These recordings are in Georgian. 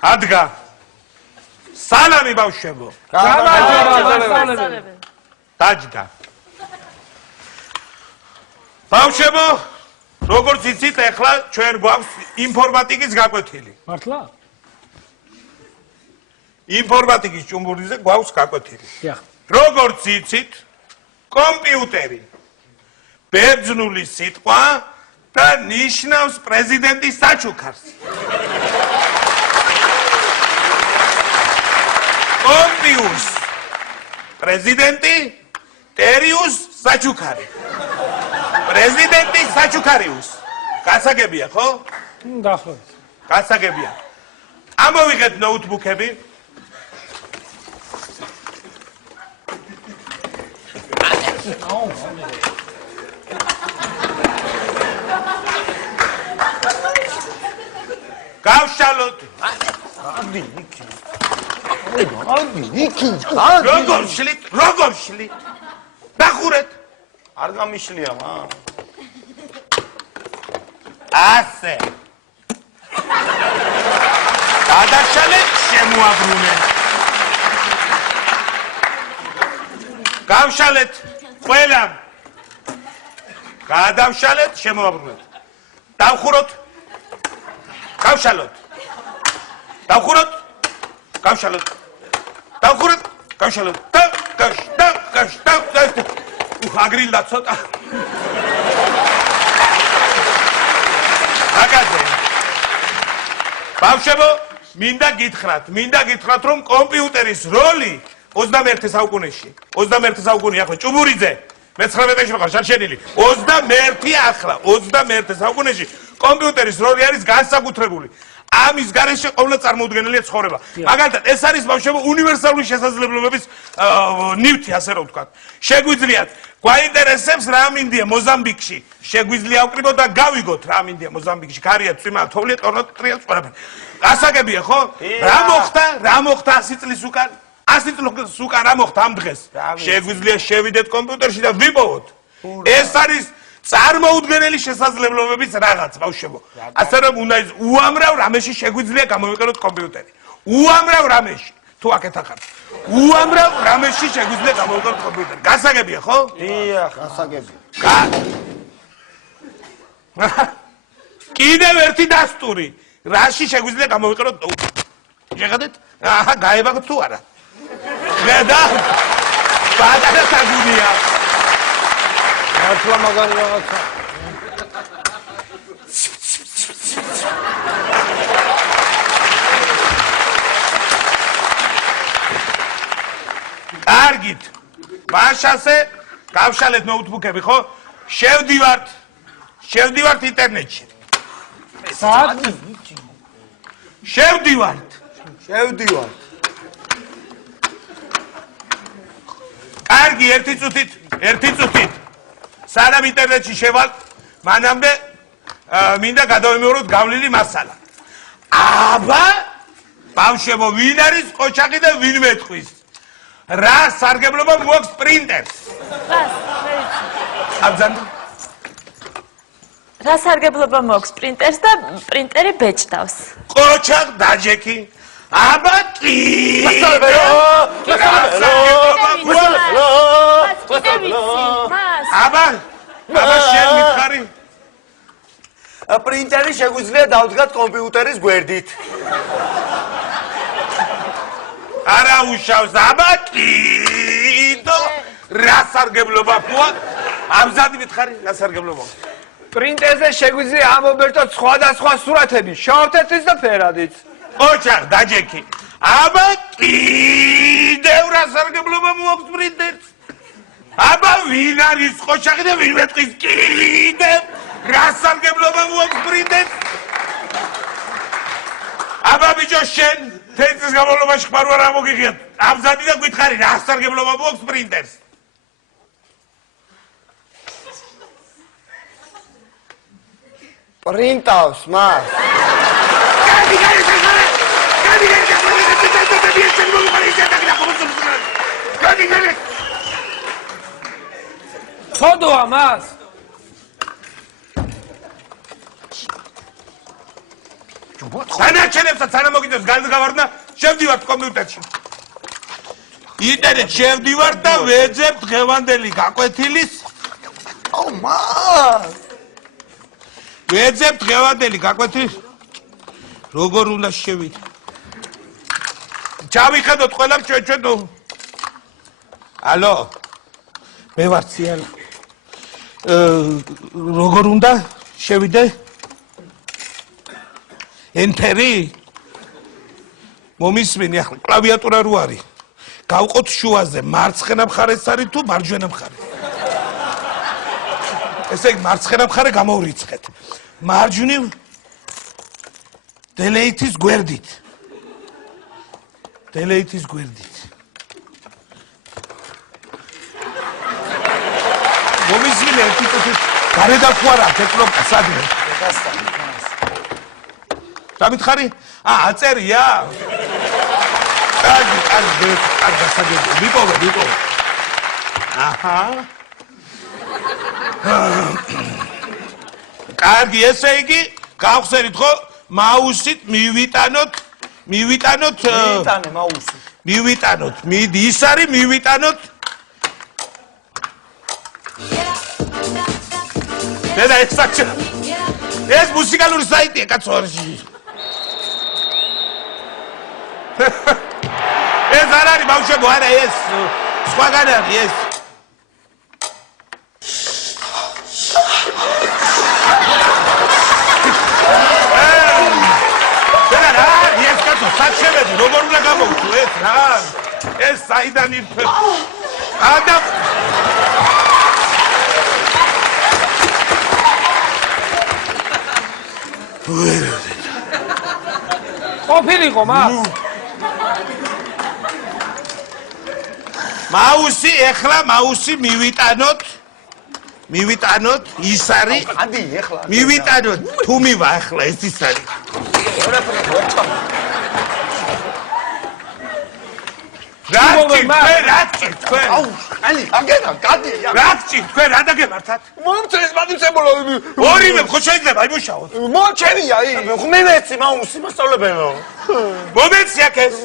ადგა სალამი ბავშვებო დაჯდა ბავშვებო როგორც იცით ახლა ჩვენ გვაქვს ინფორმატიკის გაკვეთილი მართლა ინფორმატიკის ჭუმბურიზე გვაქვს გაკვეთილი როგორც იცით კომპიუტერი ბერძნული სიტყვა და ნიშნავს პრეზიდენტის საჩუქარს კომპიუს პრეზიდენტი ტერიუს საჩუქარი პრეზიდენტი საჩუქარიუს გასაგებია ხო? დაახლოებით გასაგებია ამოვიღეთ ნოუთბუქები გავშალოთ როგორ შლით დახურეთ არ გამიშლია მა ასე გადაშალეთ შემოაბრუნეთ გავშალეთ ყველამ გადავშალეთ შემოაბრუნეთ დავხუროთ გავშალოთ დავხუროთ გავშალოთ დავხუროთ გავშალოთ აგრილდა ცოტა აკაზე ბავშვებო მინდა გითხრათ რომ კომპიუტერის როლი 21 საუკუნეში 21 საუკუნე ახლა ჭუბურიძე მე-19-ში ვიყავ შარშენილი 21 ახლა 21 საუკუნეში კომპიუტერის როლი არის განსაკუთრებული ამის გარეშე ყოველდღე წარმოუდგენელია ცხოვრება. მაგალითად, ეს არის ბავშვებო უნივერსალური შესაძლებლობების ნივთი, ასე რომ ვთქვათ. შეგვიძლიათ გვაინტერესებს რა მინდია მოზამბიკში. შეგვიძლია ავკრიბოთ და გავიგოთ რა მინდია მოზამბიკში. ქარია, წვიმა, თოვლია, ტორნადოტრია, ყველაფერი. გასაგებია, ხო? რა მოხდა 100 წლის უკან? 100 წლის უკან რა მოხდა ამ დღეს? შეგვიძლია შევიდეთ კომპიუტერში და ვიპოვოთ. ეს არის წარმოუდგენელი შესაძლებლობების რაღაც ბავშვებო. ასე რომ უნდა უამრავ რამეში შეგვიძლია გამოვიყენოთ კომპიუტერი. უამრავ რამეში. თუ აქეთ ახართ. უამრავ რამეში შეგვიძლია გამოვიყენოთ კომპიუტერი. გასაგებია, ხო? დიახ, გასაგებია. კიდევ ერთი დასტური. რაში შეგვიძლია გამოვიყენოთ? შეხედეთ? აჰა, გაებაგოთ თუ არა? ხედავთ? პატარა საგუნია. მართლა მაგარი რაღაცა. კარგით. მაშასე გავშალეთ ნოუთბუქები, ხო? შევდივართ ინტერნეტში. საათი? შევდივართ. კარგი, ერთი წუთით. სანამ ინტერნეტში შევალთ, მანამდე მინდა გადავიმეოროთ გავლილი მასალა. აბა, ბავშვებო, ვინ არის ყოჩაყი და ვინ მეტყვის? რა სარგებლობა მოაქვს პრინტერს? აბზანდო? რა სარგებლობა მოაქვს პრინტერს და პრინტერი ბეჭდავს? ყოჩაყ დაჯექი. აბა, კი. აბა შენ მითხარი? პრინტერი შეგვიძლია დავდგათ კომპიუტერის გვერდით. არა უშავს, აბა კიდო რა სარგებლობა გვაქვს? აბზადი მითხარი, რა სარგებლობა? პრინტერზე შეგვიძლია ამოვერთოთ სხვადასხვა სურათები, შავთეთრიც და ფერადიც. ოჩახ დაჯექი. აბა კიდევ რა სარგებლობა მოაქვს პრინტერს? აბა ვინ არის ყოჩახი და ვინ მეტყვის? კიდევ რა სარგებლობა მოაქვს პრინტერს? აბა ბიჭო შენ თეთრის გამავლობაში ხმარვა რა მოგიღიათ? აბზადი და გითხარი რა სარგებლობა მოაქვს პრინტერს? პრინტავს მას. ცოდოა მას? დანარჩენებსაც არა მოგიწევს განსგავარდა, შევდივართ კომპიუტერში. ინტერნეტ შევდივართ და ვეძებ დღევანდელი გაკვეთილის. ვეძებ დღევანდელი გაკვეთილის. როგორ უნდა შევიდე? ჩავიხედოთ ყველა ჩვენ. ალო. მე ვარ ციან. როგორ უნდა შევიდე? ენტერი? მომისმენი ახლა კლავიატურა რო არის. გავყოთ შუაზე, მარცხენა მხარეს არის თუ მარჯვენა მხარე? ესე იგი მარცხენა მხარე გამოვრიცხეთ. მარჯვნივ დელეითის გვერდით. დელეითის გვერდით. მომისმინე ერთი წუთი გარედახვარა ტექნიკა სადმე. დამითხარი? აწერია? კარგი, გასაგებია. ვიპოვე. აჰა. კარგი, ესე იგი, გავხსენით ხო? მაუსით მივიტანოთ. მიტანე მაუსი. მივიტანოთ. ის არის მივიტანოთ. და ეს საჭა. ეს მუსიკალური საიტია, კაცო არის. ეს არ არის ბავშვებო, არა ეს სხვაგან არის ეს. ეს კაცო საჩემები როგორ უნდა გამოვთო ეს რა? ეს საიდან ირფე? ადამ ყოფილიყო მას? მაუსი, ეხლა მაუსი მივიტანოთ. ის არის. ადი ეხლა. მივიტანოთ. თუ მივა ახლა ეს ის არის. რა თქვენ? აუ, ალი, აგენა, გადი. თქვენ რა დაგემართათ? მომწეს მადიცებულო. ორივე ხო შეიძლება იმუშაოთ? მოჩენია ი. ხმენეცი მაუსი მასწავლებელო. მომეცი აქ ეს.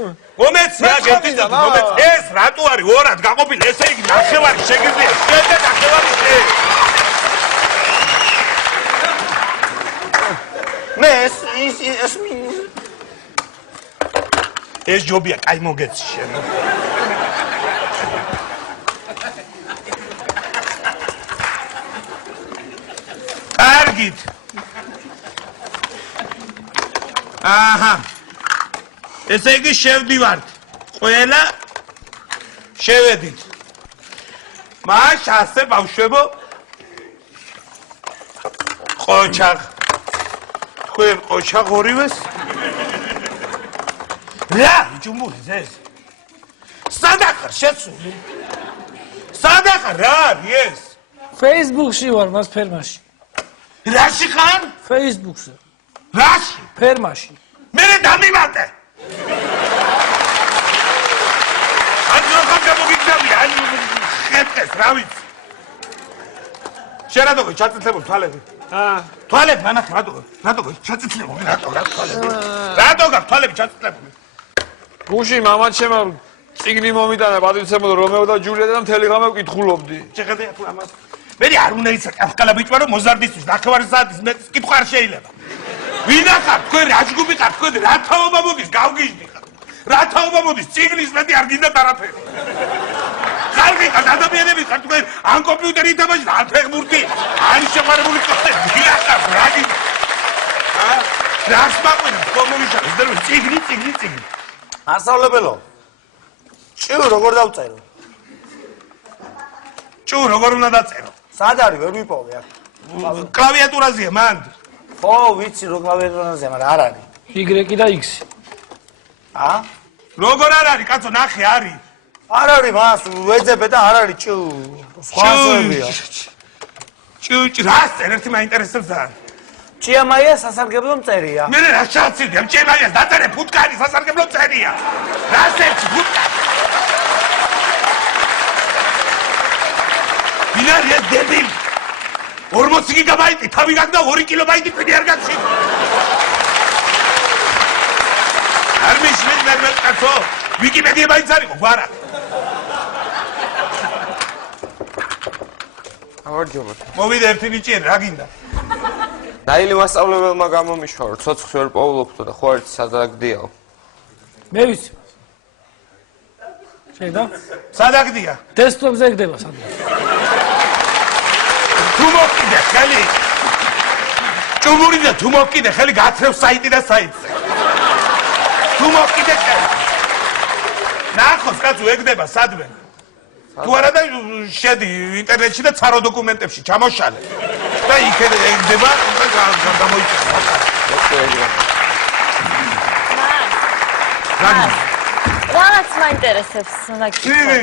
ეს რატო არის ორად გაყოფილი? ესე იგი ნახევარი შეგიძლია. შედე ნახევარი შე. მე ეს ჯობია, კაი მოგეცი შენ. კარგით. აჰა. ესე იგი შევდივართ. ყველა შევედით. მას ასე ბავშვებო. ყოჩაღ. თქვენ ყოჩაღ ორივეს? რა, ჯუმბური ეს. სადახარ შეცული. სადახარ რა არის ეს? Facebook-ში ვარ მას ფერმაში. რაში ხარ? Facebook-ზე. რაში? ფერმაში. მე დამივატე. ხეთეს, რა ვიცი. შენ რატო ჩაწითლებულ თვალები? თვალები მანახე, რატო ჩაწითლებულ, რატო თვალები? რატო გაქვს თვალები ჩაწითლებული? გუში მამაჩემო წიგნი მომიტანა პატრიცემო რომეო და ჯულია და მთელი ღამე ვკითხულობდი. შეხედე ახლა ამას. მე არ უნდა იცი ახლა ბიჭმა რომ მოზარდისთვის ნახევარი საათის მეტ კითხვა არ შეიძლება. ვინ ახარ? თქვენ რა ჯგუფი ხართ? თქვენ რა თაობა მოდის გავგიჟდი ხარ? რა თაობა მოდის? წიგნის მეტი არ გინდათ არაფერი. ხალხი ადამიანები ხართ თქვენ ან კომპიუტერი ითამაშეთ ან ფეხბურთი ან შეყვარებული კაცები. ვინ ახარ? რა გინდა? რას მაყვინა? კომუნისტა, ზერვი წიგნი. ასწავლებელო. ჭუ როგორ დავწერო? ჭუ როგორ უნდა დაწერო? სად არის ვერ ვიპოვე აქ. კლავიატურაზეა მანდ. ხო, ვიცი რო კლავიატურაზე, მაგრამ არ არის. Y და X. როგორ არ არის, კაცო, ნახე არის. არ არის მას, ვეძებე და არ არის ჭუ. სხვაებია. ჭუ, რას წერ ერთი მაინტერესებს და. ჭიამაია სასარგებლო მწერია. მე რა შევცილდი, ჭიამაიას დაწერე ფუტკარი სასარგებლო მწერია. რას ეცი ფუტკარი? ვინარი ეს დებილი? 40 გიგაბაიტი, თავი გაგდა 2 კილობაიტი პირი არ გაცი. მე კაცო ვიკიპედია მაინც არისო ვარა ავარჯობოთ. მოვიდა ერთი ნიჭიერი რა გინდა ნაილი მასწავლებელმა გამომიშვა, რომ ცოცხლს ვერ პოულობთო და ხო ერთი სადაგდიაო. მე ვიცი. შედა? სადაგდია დესკტოპზე ეგდება სადღაც. თუ მოკიდე ხელი ჭუმურიზე თუ მოკიდე ხელი გაცრევ საიტი და საიტზე თუ მოკიდე ხელი ნახოს კაცო ეგდება სადმე თუ არა და შედი ინტერნეტში და ცარო დოკუმენტებში ჩამოშალე და იქ ეგდება და გამოიწვა რაღაც მაინტერესებს ნაკითხი.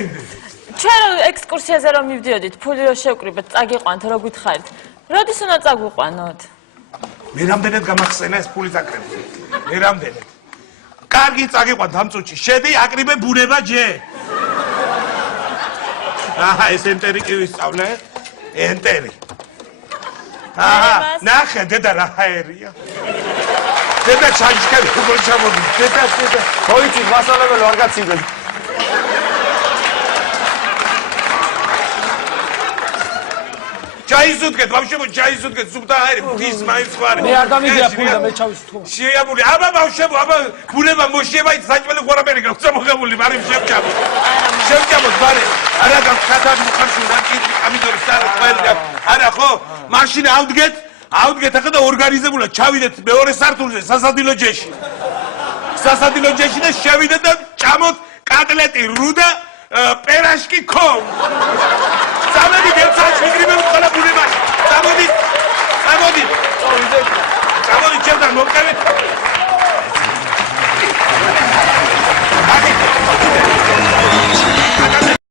ჩვენ ექსკურსიაზე რომ მივდიოდით, ფული რო შევკრიბეთ, წაგიყვანთ, რო გითხარით. როდის უნდა წაგვიყვანოთ? მე რამდენად გამახსენა ეს ფული წაკრები მე რამდენად კარგი წაგიყვანთ ამ წუთში შედი აკრიბე ბუნება ჯე აჰა ეს ენტერი კი ვისწავლე ენტერი აჰა ნახე დედა რა ჰაერია დედა ჩაიშკები როგორ ჩამოდი დედა ხოიცი მასწავლებელო არ გაცივდეს ჩაიზუდგეთ ბავშვებო ჩაიზუდგეთ სუბთა ჰაერი ფის მაინც ხარი მე არ დამიგია ფული და მე ჩავისთქო. შეამული აბა ბავშვებო აბა ბუნება მოშიება ის საჭმელი ხوارაფერი გაქვს მოხებული მარი შევჭამოთ მარი არა გახსნა მოხარშული და კი ამიტომ სტარ ყველგან არა ხო მაშინ ავდგეთ ახლა და ორგანიზებულად ჩავიდეთ მეორე სართულზე სასადილო ჯეში და შევიდეთ და ჭამოთ კატლეტი რუდა პერაშკი ქო სამები გეცაც მიგრიბებ ყველა ბუნებაში